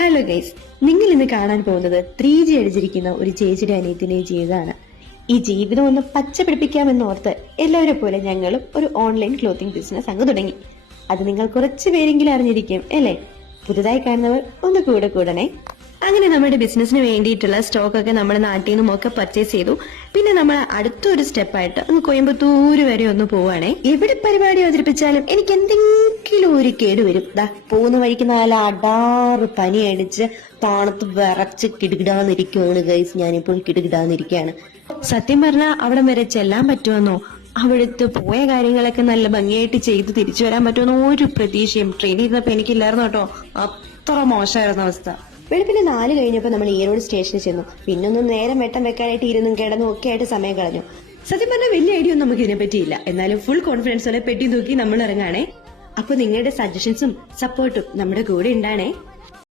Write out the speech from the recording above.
Hello guys, നിങ്ങൾ ഇന്ന് കാണാൻ പോകുന്നത് 3G അടിച്ചിരിക്കുന്ന ഒരു ചേച്ചിയുടെ അനിയത്തിന്റെയും ജീവിതമാണ്. ഈ ജീവിതം ഒന്ന് പച്ച പിടിപ്പിക്കാമെന്ന് ഓർത്ത് എല്ലാവരെ പോലെ ഞങ്ങളും ഒരു ഓൺലൈൻ ക്ലോത്തിങ് ബിസിനസ് അങ്ങ് തുടങ്ങി. അത് നിങ്ങൾ കുറച്ച് പേരെങ്കിലും അറിഞ്ഞിരിക്കും അല്ലേ? പുതുതായി കാണുന്നവർ ഒന്ന് കൂടെ കൂടണേ. അങ്ങനെ നമ്മുടെ ബിസിനസിന് വേണ്ടിയിട്ടുള്ള സ്റ്റോക്ക് ഒക്കെ നമ്മുടെ നാട്ടിൽ നിന്നും ഒക്കെ പർച്ചേസ് ചെയ്തു. പിന്നെ നമ്മൾ അടുത്തൊരു സ്റ്റെപ്പായിട്ട് അങ്ങ് കോയമ്പത്തൂര് വരെ ഒന്ന് പോവാണേ. എവിടെ പരിപാടി അവതരിപ്പിച്ചാലും എനിക്ക് എന്തെങ്കിലും ഒരു കേടുവരും. പോകുന്ന വഴിക്ക് നാല് അടാറ് പനി അടിച്ച് താണത്ത് വിറച്ച് കിടുകിടാന്നിരിക്കുവാണ് ഗൈസ്. ഞാനിപ്പോൾ കിടുകിടാന്നിരിക്കുകയാണ്. സത്യം പറഞ്ഞാൽ അവിടം വരെ ചെല്ലാൻ പറ്റുമെന്നോ അവിടുത്തെ പോയ കാര്യങ്ങളൊക്കെ നല്ല ഭംഗിയായിട്ട് ചെയ്ത് തിരിച്ചു വരാൻ പറ്റുമെന്നോ ഒരു പ്രതീക്ഷയും ട്രെയിനിൽ ഇരുന്നപ്പോ എനിക്കില്ലായിരുന്നു കേട്ടോ. അത്ര മോശമായിരുന്ന അവസ്ഥ. വെളുപ്പിന് 4 കഴിഞ്ഞപ്പോൾ നമ്മൾ ഈറോഡ് സ്റ്റേഷനിൽ ചെന്നു. പിന്നൊന്നും നേരം വെട്ടം വെക്കാനായിട്ട് ഇരുന്നും കിടന്നും ഒക്കെ ആയിട്ട് സമയം കളഞ്ഞു. സത്യം പറഞ്ഞാൽ വലിയ ഐഡിയ ഒന്നും നമുക്ക് ഇതിനെ പറ്റിയില്ല. എന്നാലും ഫുൾ കോൺഫിഡൻസോടെ പെട്ടി തൂക്കി നമ്മൾ ഇറങ്ങാണേ. അപ്പൊ നിങ്ങളുടെ സജഷൻസും സപ്പോർട്ടും നമ്മുടെ കൂടെ ഉണ്ടാണേ.